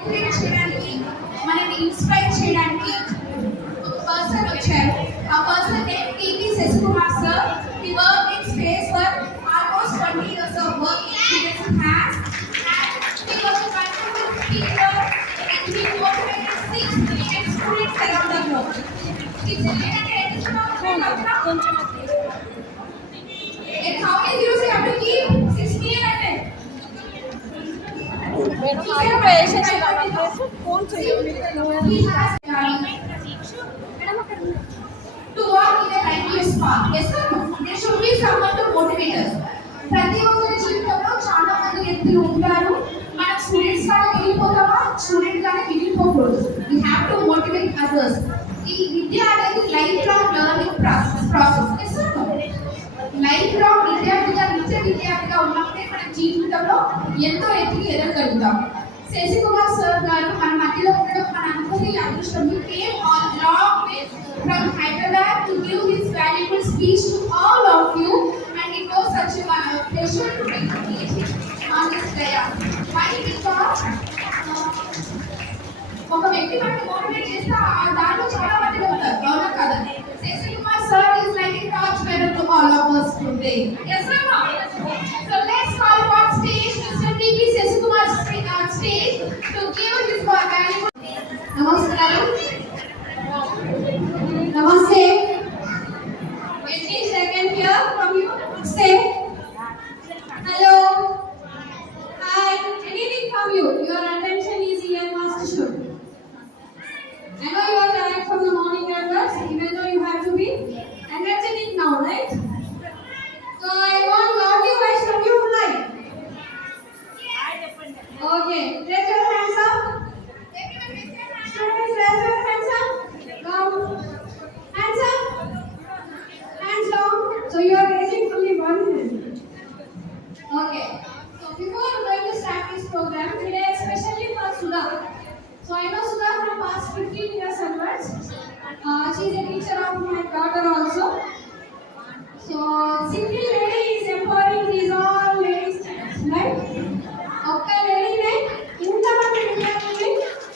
Motivate చేయడానికి మనని inspire చేయడానికి ఒక పర్సన్ వచ్చారు. ఆ person name T P Shashikumar sir. He worked in space for almost 20 years of work experience he has, and he was a wonderful speaker and he motivated 6 million students around the globe. 6 million అంటే ఎన్ని students కొంచెం and how many zeros you have to keep? 6 million అంటే madam already patience ఇవ్వాలి phone చేయండి. To walk in a righteous path. Yes or no? There should be someone to motivate us. ప్రతి ఒక్కరి జీవితంలో చాలా మంది వ్యక్తులు ఉంటారు. మనం స్టూడెంట్స్ గానే మిగిలిపోతామా, స్టూడెంట్ గానే మిగిలిపోకూడదు. We have to motivate others. ఈ విద్య అనేది life long learning process. Yes or no? Life long విద్యార్థిగా ఉన్నప్పుడే మన జీవితంలో ఎంతో ఎత్తుకి ఎదగలుగుతాం. శశికుమార్ సార్ గారు మన మధ్యలో ఉండడం మన అందరి అదృష్టం. He came a long way from Hyderabad to give his valuable speech to all of you, and it was such a pleasure to meet on this day. Why? Because ఒక వ్యక్తి మనకి మోటివేట్ చేస్తే దాంట్లో చాలా మంది ఉంటారు, అవునా కదా? Shashikumar sir is like a torch bearer to all of us today. Yes or no? So let's call on stage Mr. TP Shashikumar on stage to give his valuable. Namaskaram. Namaste. Wait a second here from you. Say hello. Hi. Anything from you? Your attention is here, Master Sudha. I know you are tired from the morning hours, even though you have to be energetic now, right? So I want lovely voice from you, right? Okay, raise your hands up. Students, raise your hands up. Down. Hands up. Hands down. So you are raising only one hand. Okay. So before we going to start this program today, especially for Sudha. So I know Sudha from past 15 years onwards. She is a teacher of my daughter also. So simply lady is empowering these all ladies, right? ఒక్క లేడీనే ఇంతమంది విద్యార్థుల్ని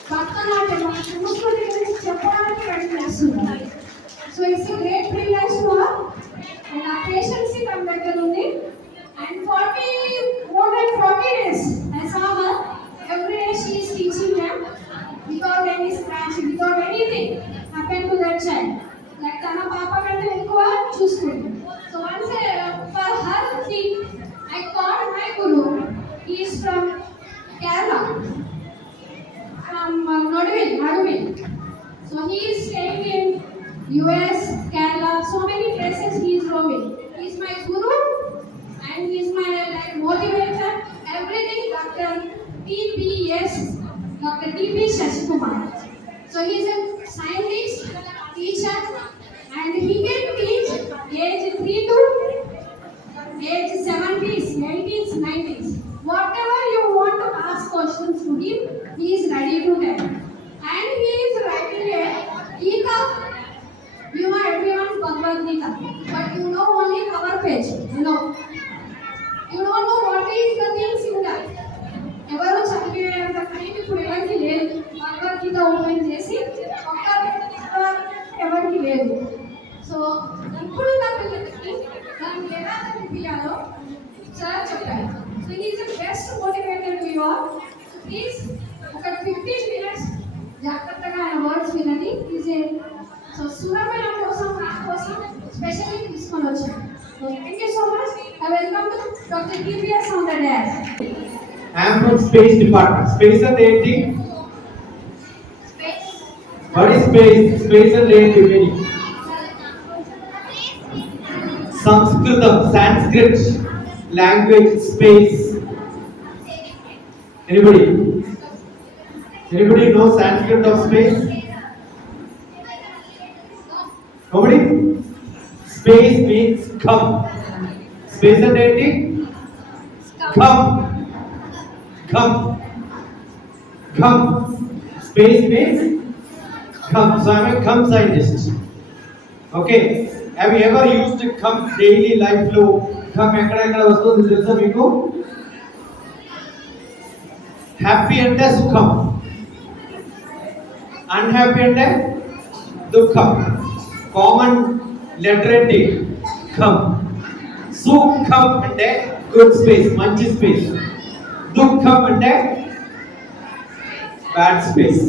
భరతనాట్యం సంస్కృతి గురించి చెప్పడానికి ready చేస్తున్నారు. So it's a great privilege to her and ఆ patience తన దగ్గర ఉంది. And more than 40 days I saw her. Every day she is teaching them without any scratch, without anything happened to that child. Like tana papa kante ekkuva chusukunti. So once for her thing I called my guru. He is from Kerala, from Nalgonda. So he is staying in US, Kerala, so many places he is roaming. He is my guru and he is my like motivator, everything. DrTPS, Dr. TP Shashikumar. So he is a scientist, teacher, and he can teach age 3 to age 70s, 80s, 90s. Whatever you want to ask questions to him, he is ready to tell. And he is writing a Gita. You know everyone's Bhagavad Gita, but you know only cover page. No. You don't know what is the things in that. ఎవరు చదివేంత time ఇప్పుడు ఎవరికి లేదు. Bhagavad Gita open చేసి ఎవరికి లేదు. So ఇప్పుడు నా పిల్లలకి దాన్ని ఎలా చదివియాలో సార్ చెప్పారు. So is the best motivator to you all. Please ఒక 15 minutes జాగ్రత్తగా ఆయన వర్డ్స్ వినండి. సో సురమైన కోసం నా కోసం స్పెషల్లీ తీసుకొని వచ్చాను. Thank you so much. I welcome to doctor TPS on the dash. I am from Space Department. Space and ఏంటి? What is space? Space and ఏంటి meaning? Sanskrit language, space. Anybody know Sanskrit of space? Nobody? Space means come. Space and ఏంటి? Come. Space means come. So I'm a come scientist. Okay. Have you ever used come daily life lo? Come ekkada vastundi telusa meeku? Happy ante sukham. unhappy and dukham. Common letter T. Kham. Sukham and good space, manchi space. Dukham and bad space.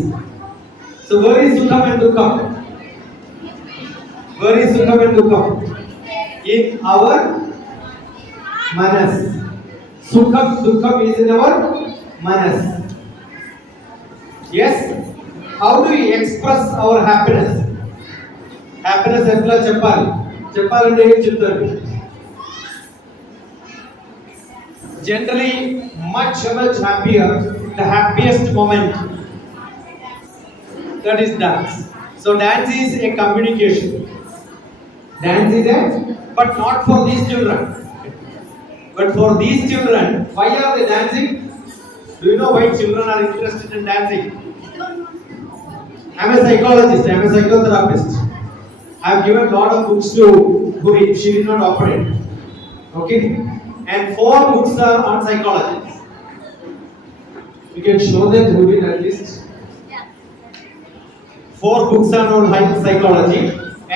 So where is Sukham and Dukham? Where is Sukham and Dukham? In our manas. Sukham, Dukham is in our manas. Yes? How do we express our happiness? Happiness ఎట్లా చెప్పాలి? చెప్పాలంటే ఏం చెప్తారు? Generally much happier, the happiest moment, that is dance. So dance is a communication. Dance is a, but not for these children. But for these children, why are they dancing? Do you know why children are interested in dancing? I am a psychologist, I am a psychotherapist. I have given a lot of books to Hureen, she did not operate. Okay? And 4 books are on psychology. You can show them Hureen at least. 4 books are on psychology,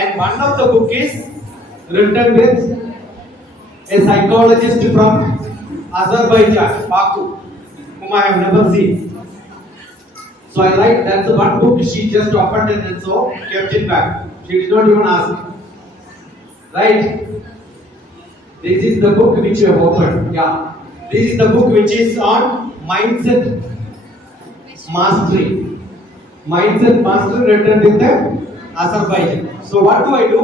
and one of the book is written with a psychologist from Azerbaijan, Baku, whom I have never seen. So I like that's the one book she just offered and so kept it back. She did not even ask. Right? This is the book which you have opened. Yeah. This is the book which is on mindset mastery. Mindset mastery written with the Azerbaijan. So what do I do?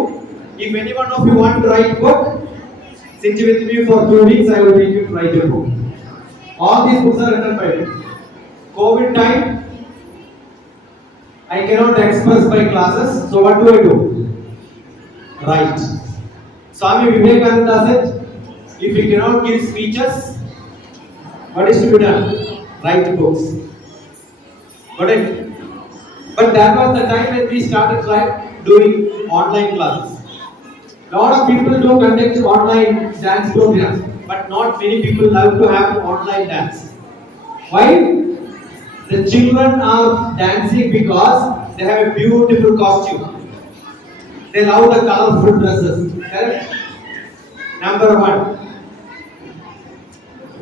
If any one of you want to write book, sit with me for 2 weeks. I will make you write a book. All these books are written by me. COVID time, I cannot express by classes. So what do I do? Write. Swami Vivekananda said, if you cannot give speeches, what is to be done? Write books. Got it? But that was the time when we started doing online classes. Lot of people do conduct online dance programs, but not many people love to have online dance. Why? The children are dancing because they have a beautiful costume. They love the colorful dresses. Correct? Number 1.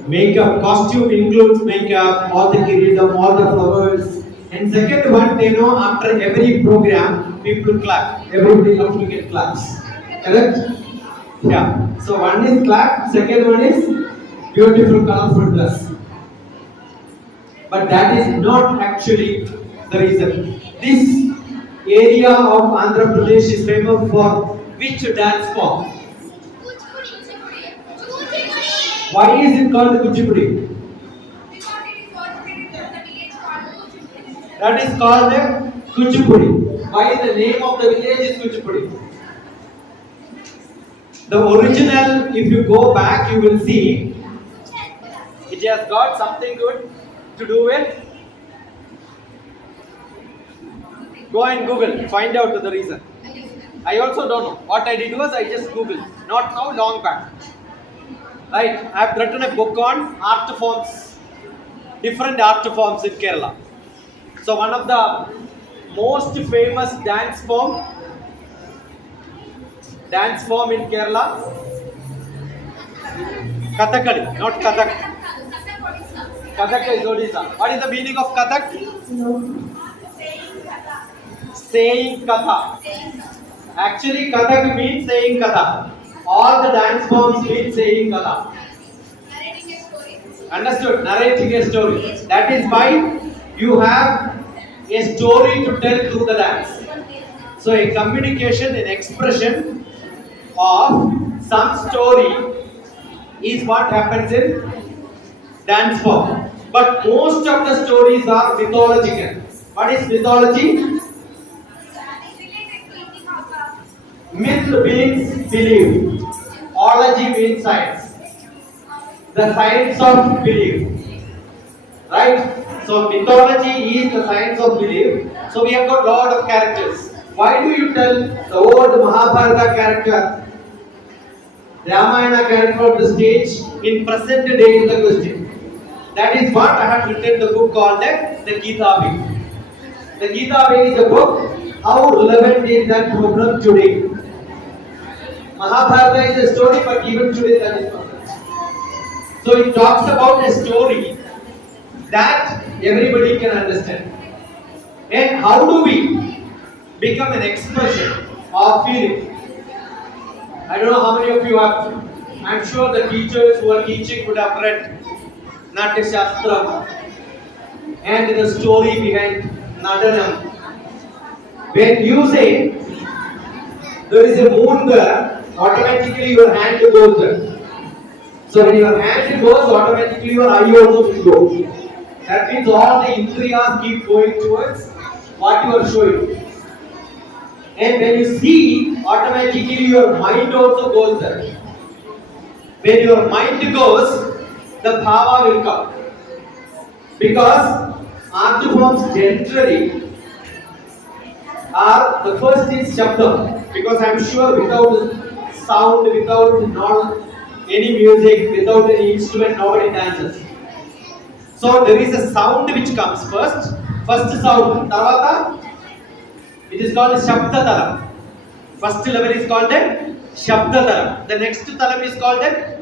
Makeup. Costume includes makeup, all the kiridam, all the flowers. And second one, they know after every program, people clap. Everybody loves to get claps. Correct? Yeah. So one is clap, second one is beautiful colorful dress. But that is not actually the reason. This area of Andhra Pradesh is famous for which dance form? Why is it called Kuchipudi? That is called Kuchipudi. Why the name of the village is Kuchipudi? The original, if you go back, you will see it has got something good to do with. Go and Google, find out the reason. I also don't know. What I did was I just Googled. Not now, long back. Right? I have written a book on art forms, different art forms in Kerala. So one of the most famous dance form in Kerala, Kathakali, not Kathak. Kathak is Odisha. What is the meaning of Kathak? Saying Katha. Actually, Kathak means saying Katha. All the dance forms mean saying Katha. Understood? Narrating a story. That is why you have a story to tell through the dance. So a communication, an expression of some story is what happens in dance form. But most of the stories are mythological. What is mythology? Myth means belief. Ology means science. The science of belief. Right? So mythology is the science of belief. So we have got lot of characters. Why do you tell the old Mahabharata character, Ramayana character on the stage in present day is the question? That is what I have written the book called the Gita. The Gita Way is a book. How relevant is that program today? Mahabharata is a story, but even today that is not. So it talks about a story that everybody can understand. And how do we become an expression of feeling? I don't know how many of you have. I'm sure the teachers who are teaching would have read Natya Shastra and the story behind Nadanam. When you say there is a moon there, automatically your hand goes there. So when your hand goes, automatically your eye also will go. That means all the indriyas keep going towards what you are showing. And when you see, automatically your mind also goes there. When your mind goes, the bhava will come. Because art forms generally are the first is shabdam. Because I am sure without sound, without any music, without any instrument, nobody dances. So there is a sound which comes first. First sound. Tarvata, it is called Shabda Talam. First level is called a Shabda Talam. The next talam is called a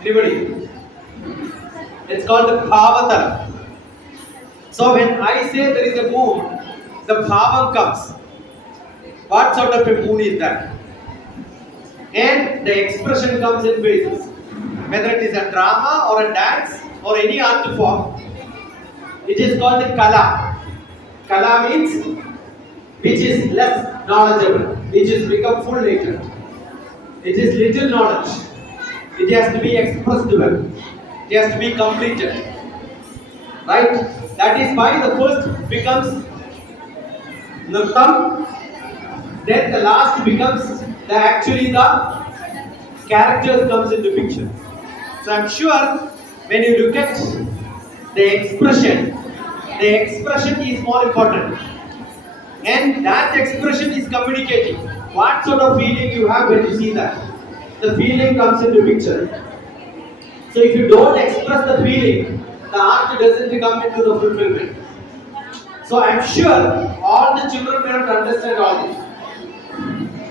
anybody? It's called the Bhava Talam. So when I say there is a moon, the Bhava comes. What sort of a moon is that? And the expression comes in phases. Whether it is a drama or a dance or any art form, it is called the Kala. Kala means which is less knowledgeable, which is become full later. It is little knowledge. It has to be expressed well. It has to be completed. Right? That is why the first becomes Nirtam, then the last becomes the characters comes into picture. So I'm sure when you look at the expression is more important. And that expression is communicating. What sort of feeling you have when you see that? The feeling comes into picture. So if you don't express the feeling, the art doesn't come into the fulfillment. So I'm sure all the children may not understand all this.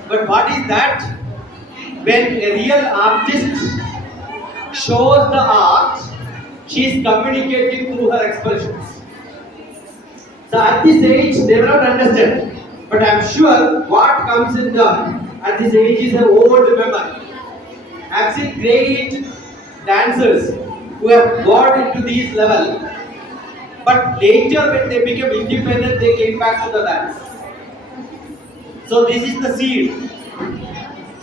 But what is that? When a real artist shows the art, she is communicating through her expressions. So at this age, they will not understand. But I am sure what comes in them at this age is an old memory. I have seen great dancers who have got into these levels. But later when they became independent, they came back to the dance. So this is the seed. I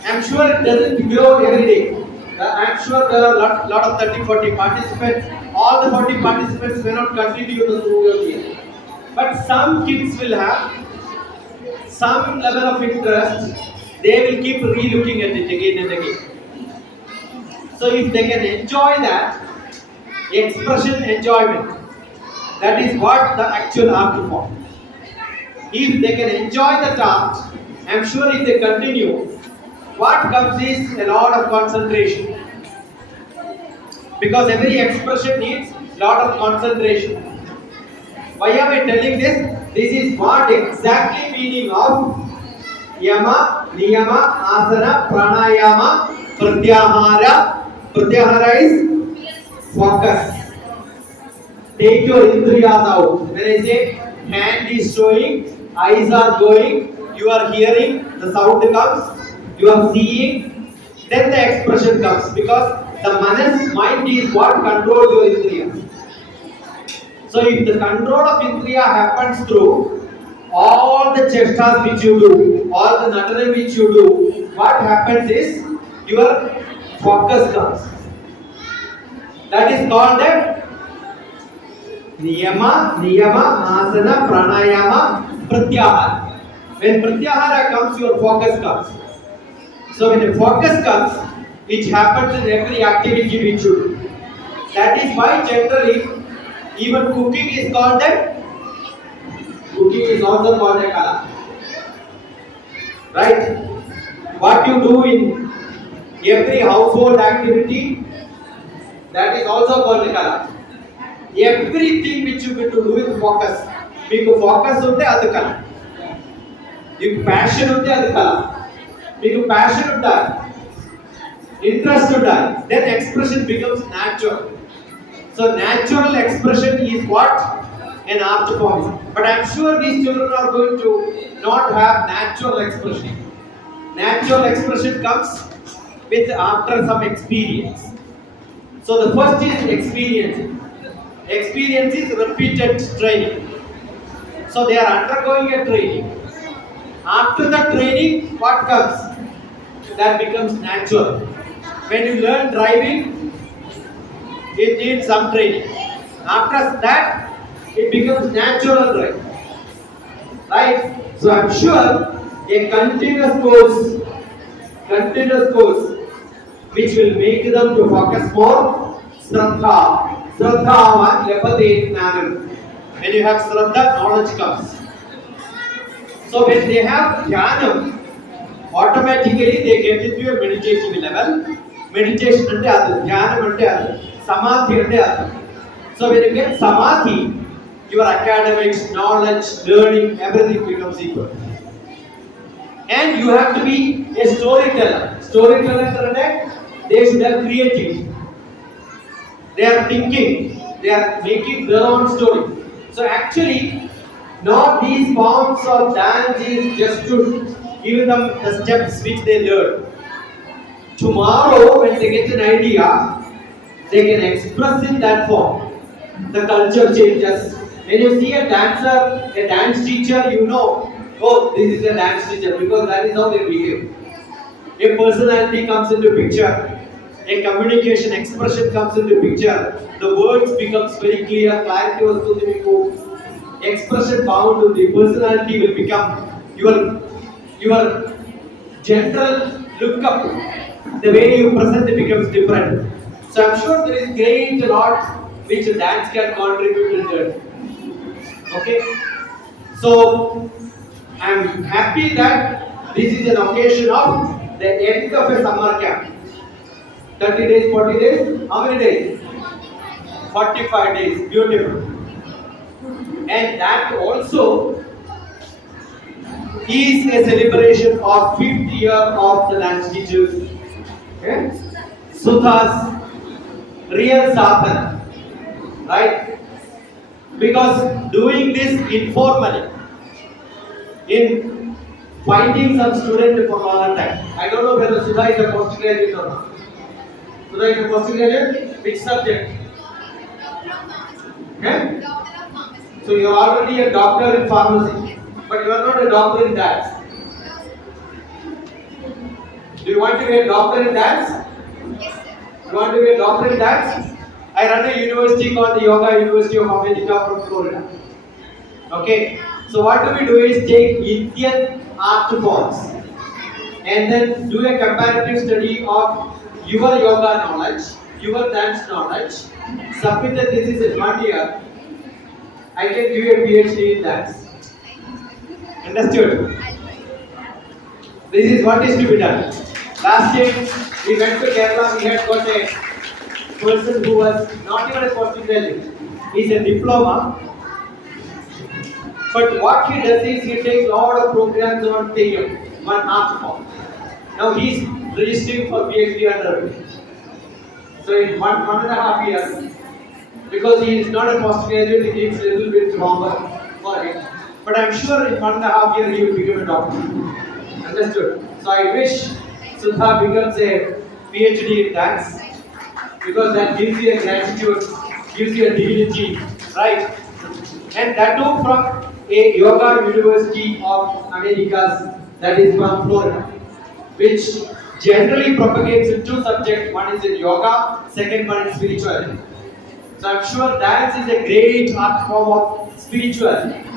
am sure it doesn't grow every day. I am sure there are a lot of 30-40 participants. All the 40 participants may not continue the through year. But some kids will have some level of interest. They will keep re-looking at it again and again. So if they can enjoy that, expression enjoyment, that is what the actual art form. If they can enjoy the art, I am sure if they continue, what comes is a lot of concentration. Because every expression needs a lot of concentration. Why am I telling this? This is what exactly meaning of Yama, Niyama, Asana, Pranayama, Pratyahara. Pratyahara is focus. Take your indriyas out. When I say hand is showing, eyes are going, you are hearing, the sound comes, you are seeing, then the expression comes. Because the mind is what controls your indriyas. So if the control of indriya happens through all the chestas which you do, all the natana which you do, what happens is your focus comes. That is called the Niyama, Asana, Pranayama, Pratyahara. When Pratyahara comes, your focus comes. So when the focus comes, it happens in every activity which you do. That is why generally even cooking is called a cooking is also called a kala. Right? What you do in every household activity, that is also called a kala. Everything which you get to do with focus. మీకు focus ఉంటే అది కళ, మీకు passion ఉంటే అది కళ. మీకు passion ఉండాలి, ఇంట్రెస్ట్ ఉండాలి, then expression becomes natural. So natural expression is what an art form is. But I'm sure these children are going to not have natural expression. Natural expression comes with after some experience. So the first is experience. Experience is repeated training. So they are undergoing a training. After the training, what comes? That becomes natural. When you learn driving, it needs some training. After that, it becomes natural driving. Right? So I'm sure a continuous course which will make them to focus more, Shraddha Lepate Gnanam. When you have Shraddha, knowledge comes. So when they have Jnanam, automatically they get into a meditative level. Meditation ante adu, Jnanam ante adu, Samadhi ante adu. So when you get Samadhi, your academics, knowledge, learning, everything becomes equal. And you have to be a storyteller. Storyteller ante they should have creativity. They are thinking, they are making their own story. So actually, not these forms of dance is just to give them the steps which they learn. Tomorrow, when they get an idea, they can express in that form. The culture changes. When you see a dancer, a dance teacher, you know, oh, this is a dance teacher, because that is how they behave. A personality comes into picture. A communication expression comes into picture. The words becomes very clear. Clarity was to the expression bound to the personality will become your general look up. The way you present it becomes different. So I'm sure there is great lot which dance can contribute to that. Okay. So I'm happy that this is an occasion of the end of a summer camp. 30 days, 40 days, how many days? 45 days, beautiful. And that also is a celebration of 5th year of the dance teachers. Okay? Sudha's real sadhana, right? Because doing this informally, in finding some student for a long time. I don't know whether Sudha is a postgraduate or not. Sudha is a postgraduate? Which subject? Okay? So you are already a doctor in pharmacy, but you are not a doctor in dance. Do you want to be a doctor in dance? You want to be a doctor in dance? I run a university called the Yoga University of America from Florida. Okay? So what we do is take Indian art forms and then do a comparative study of your yoga knowledge, your dance knowledge. Submit that this is in 1 year. I can give you a PhD in dance. Understood? This is what is to be done. Last year we went to Kerala. We had got a person who was not even a postgraduate. He's a diploma. But what he does is he takes a lot of programs on Theum, one art form. Now he is registering for PhD underway. So in one and a half years, because he is not a postgraduate, it takes a little bit longer for him. But I'm sure in 1.5 years he will become a doctor. Understood? So I wish Sudha becomes a PhD in dance, because that gives you a gratitude, gives you a dignity, right? And that too from a Yoga University of Americas, that is from Florida, which generally propagates in 2 subjects. One is in yoga, second one is spirituality. So I'm sure dance is a great art form of spirituality.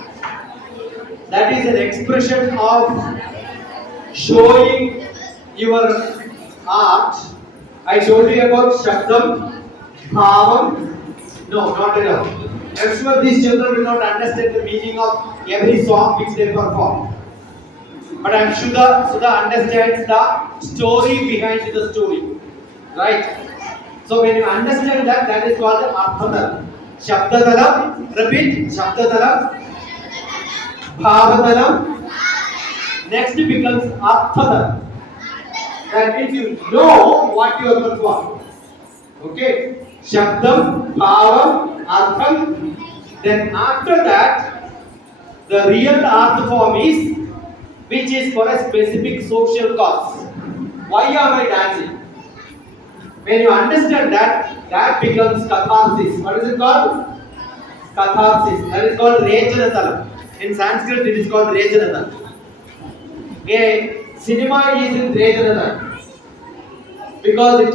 That is an expression of showing your art. I told you about Shabdam, Bhavam. No, not at all. I'm sure these children will not understand the meaning of every song which they perform. But I'm sure Sudha understands the story behind the story. Right? So when you understand that, that is called the Arthatalam. Shabdatalam, repeat, Shabdatalam, Bhavatalam. Next becomes Arthadalam. That means you know what you are performing. Okay? Shabdam, Bhavam, Artham. Then after that, the real art form is which is for a specific social cause. Why am I dancing? When you understand that, that becomes catharsis. What is it called? Catharsis. That is called Rejanatalam. In Sanskrit, it is called Rejanatalam. A cinema is in Rejanatalam because it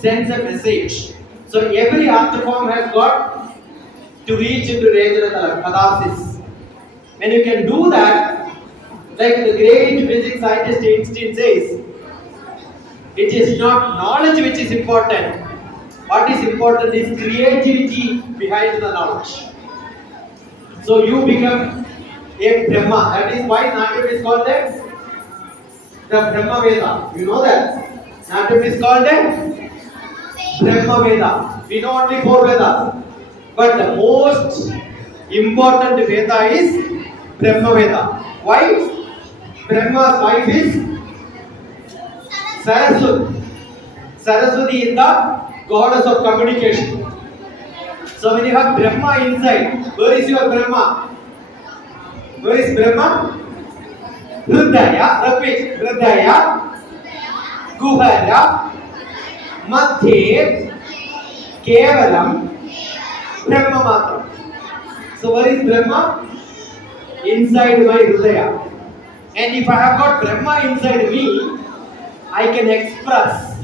sends a message. So every art form has got to reach into Rejanatalam, catharsis. When you can do that, like the great physics scientist Einstein says, it is not knowledge which is important. What is important is creativity behind the knowledge. So you become a Brahma. That is why Natyam is called the Brahma Veda. You know that? Natyam is called the Brahma Veda. We know only 4 Vedas. But the most important Veda is Brahma Veda. Why? Brahma's wife is Saraswati. Saraswati is the goddess of communication. So when you have Brahma inside, where is your Brahma? Where is Brahma? Hridaya, repeat. Hridaya, Guhara, Madhye, Kevalam, Brahma Matram. So where is Brahma? Inside my Hridaya. And if I have got Brahma inside me, I can express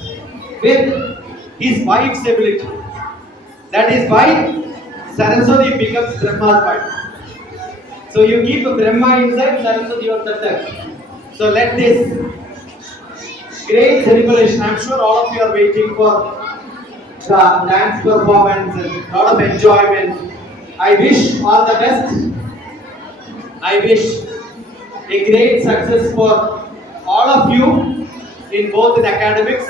with his wife's ability. That is why Saraswati becomes Brahma's wife. So you keep Brahma inside, Saraswati on the left. So let this great celebration, I'm sure all of you are waiting for the dance performance and a lot of enjoyment. I wish all the best. I wish a great success for all of you in both in academics.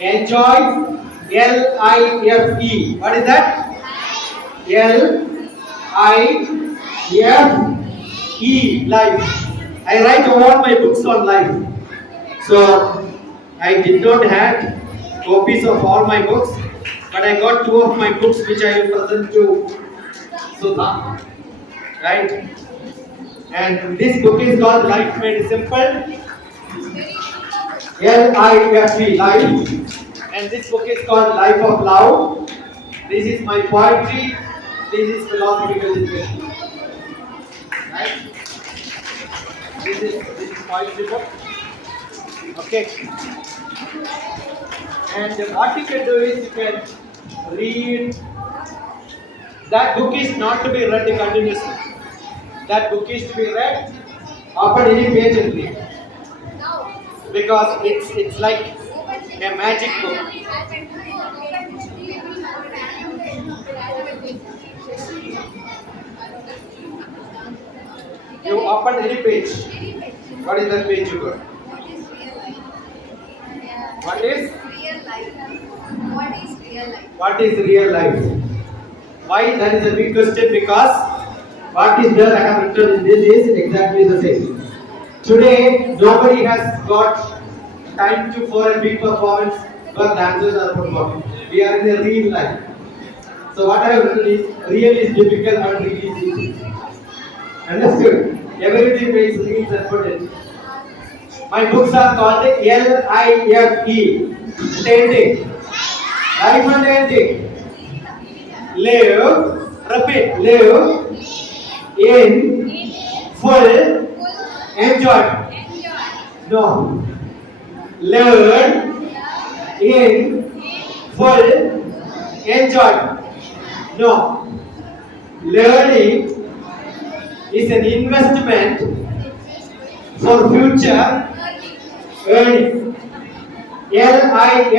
Enjoy LIFE. What is that? LIFE. Life. I write all my books on life. So I did not have copies of all my books, but I got 2 of my books which I will present to Sudha. Right? And this book is called Life Made Simple. LIFE, Life. And this book is called Life of Love. This is my poetry. This is philosophical discussion. Right? This is poetry book. Okay. And what you can do is you can read. That book is not to be read continuously. That book is to be read open any page and read. Because it's like a magic book. You open any page. What is that page you got? What is real life? What is real life? What is real life? Why? That is a big question because what is there I have written in this is exactly the same. Today, nobody has got time for a big performance where dancers are performing. We are in a real life. So what I have written is real is difficult and real is easy. Understood? Everybody makes reels and put it. My books are called LIFE. Ending. Life and ending. Live, repeat, live in full enjoyment. No. Learn in full enjoyment. No. Learning is an investment for future earning. LIFE,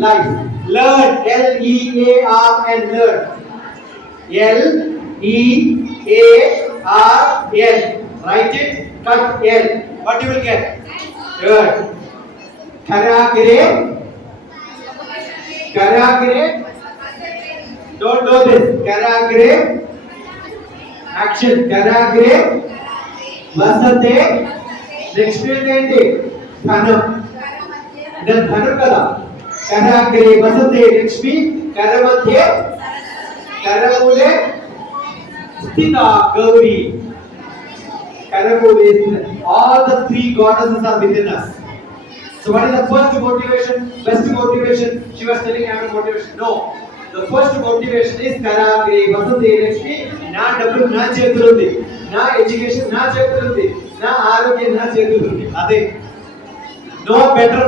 life. Learn, LEARN, learn. LEARN. Write it, cut L. What you will get? Learn. Karagre. Karagre. Don't do this. Karagre. Action. Karagre. వసతే next ఏంటి ధనం నేను ధనం కదా కరాగ్రే వసతే లక్ష్మి కరమధ్యే కరమూలే స్థిత Gauri కరమూలే all the three goddesses are within us. So what is the first motivation? Best motivation? She was telling I have motivation. No. The first motivation is Karagre Vasante Lakshmi. Na double na cheturundi. Na education na cheturundi. Na arogya na cheturundi. Ade. No better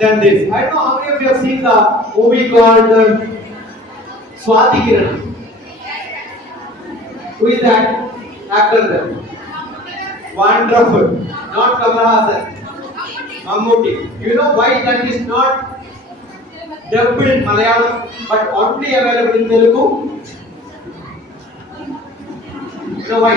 than this. I don't know how many of you have seen the movie called Swati Kiran. Who is that actor there? Wonderful. Not Kamal Hassan. Mammootty. You know why that is not dubbed in Malayalam but only available in Telugu? You know why?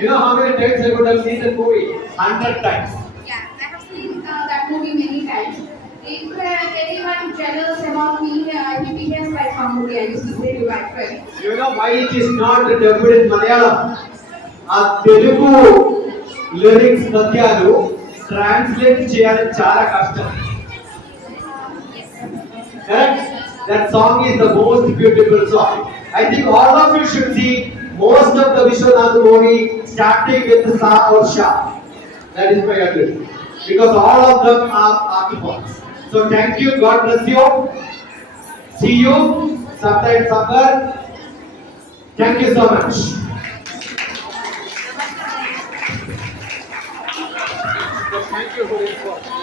You know how many times I could have seen that movie? 100 times. Yeah, I have seen that movie many times. If anyone jealous about me, he behaves like Mammootty. I used to say to my friends. You know why it is not dubbed in Malayalam? ఆ Telugu lyrics పద్యాలు translate చేయాలని చాలా కష్టం. Correct? That song is the most beautiful song. I think all of you should see most of the Vishwanath movie starting with Sa or Sha. That is my advice. Because all of them are artifacts. So thank you. God bless you. See you sometime somewhere. Thank you so much. Thank you, Hureen, for